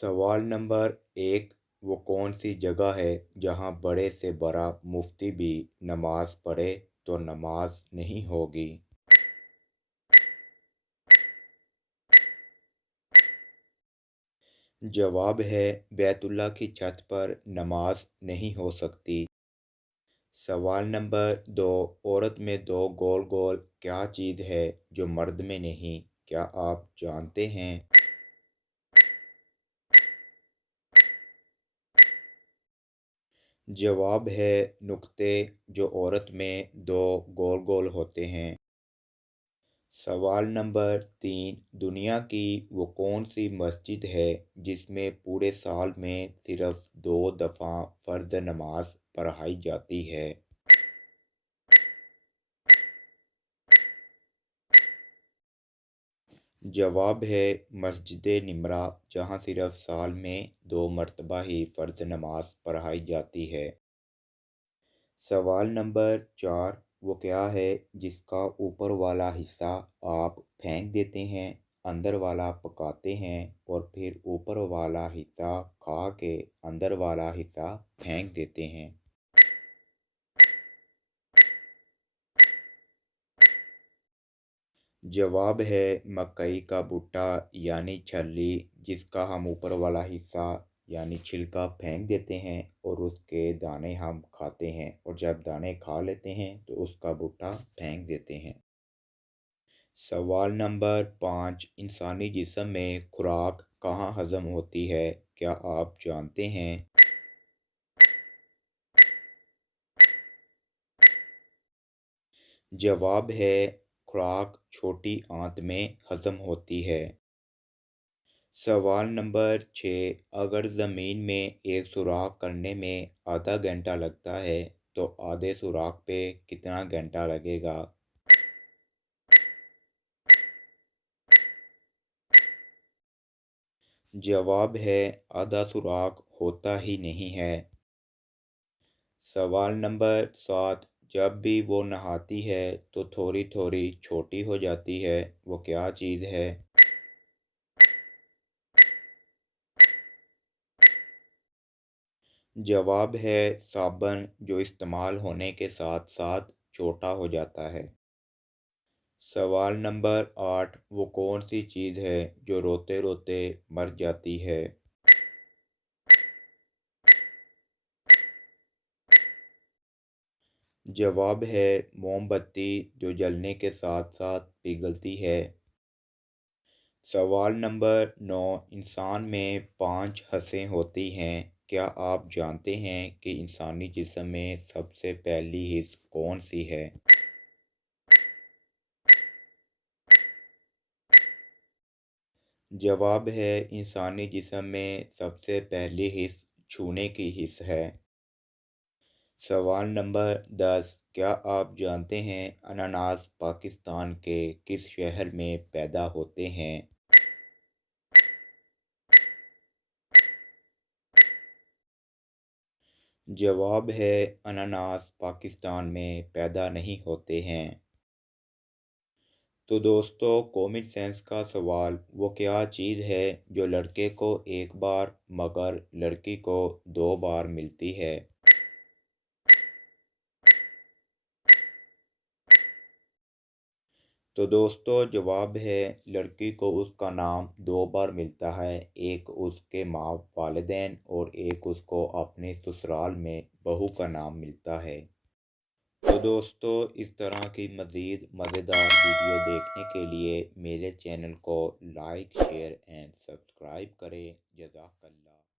सवाल नंबर 1। वो कौन सी जगह है जहाँ बड़े से बड़ा मुफ्ती भी नमाज पढ़े तो नमाज नहीं होगी? जवाब है बैतुल्लाह की छत पर नमाज नहीं हो सकती। सवाल नंबर 2। औरत में दो गोल गोल क्या चीज़ है जो मर्द में नहीं? क्या आप जानते हैं? जवाब है नुक्ते, जो औरत में दो गोल गोल होते हैं। सवाल नंबर 3। दुनिया की वो कौन सी मस्जिद है जिसमें पूरे साल में सिर्फ 2 दफ़ा फ़र्ज़ नमाज पढ़ाई जाती है? जवाब है मस्जिद निमरा, जहाँ सिर्फ साल में 2 मरतबा ही फ़र्ज़ नमाज पढ़ाई जाती है। सवाल नंबर 4। वो क्या है जिसका ऊपर वाला हिस्सा आप फेंक देते हैं, अंदर वाला पकाते हैं और फिर ऊपर वाला हिस्सा खा के अंदर वाला हिस्सा फेंक देते हैं? जवाब है मकई का भुट्टा यानी छल्ली, जिसका हम ऊपर वाला हिस्सा यानी छिलका फेंक देते हैं और उसके दाने हम खाते हैं, और जब दाने खा लेते हैं तो उसका भुट्टा फेंक देते हैं। सवाल नंबर 5। इंसानी जिस्म में खुराक कहाँ हज़म होती है? क्या आप जानते हैं? जवाब है खुराक छोटी आंत में हज़म होती है। सवाल नंबर 6। अगर ज़मीन में एक सुराख करने में आधा घंटा लगता है तो आधे सुराख पे कितना घंटा लगेगा? जवाब है आधा सुराख होता ही नहीं है। सवाल नंबर 7। जब भी वो नहाती है तो थोड़ी थोड़ी छोटी हो जाती है, वो क्या चीज़ है? जवाब है साबुन, जो इस्तेमाल होने के साथ साथ छोटा हो जाता है। सवाल नंबर 8। वो कौन सी चीज़ है जो रोते रोते मर जाती है? जवाब है मोमबत्ती, जो जलने के साथ साथ पिघलती है। सवाल नंबर 9। इंसान में 5 हँसें होती हैं। क्या आप जानते हैं कि इंसानी जिस्म में सबसे पहली हिस्स कौन सी है? जवाब है इंसानी जिस्म में सबसे पहली हिस्स छूने की हिस्स है। सवाल नंबर 10। क्या आप जानते हैं अनानास पाकिस्तान के किस शहर में पैदा होते हैं? जवाब है अनानास पाकिस्तान में पैदा नहीं होते हैं। तो दोस्तों, कॉमन सेंस का सवाल, वो क्या चीज़ है जो लड़के को एक बार मगर लड़की को 2 बार मिलती है? तो दोस्तों, जवाब है लड़की को उसका नाम 2 बार मिलता है। एक उसके माँ वालिदैन और एक उसको अपने ससुराल में बहू का नाम मिलता है। तो दोस्तों, इस तरह की मज़ीद मज़ेदार वीडियो देखने के लिए मेरे चैनल को लाइक शेयर एंड सब्सक्राइब करें। जज़ाकल्लाह।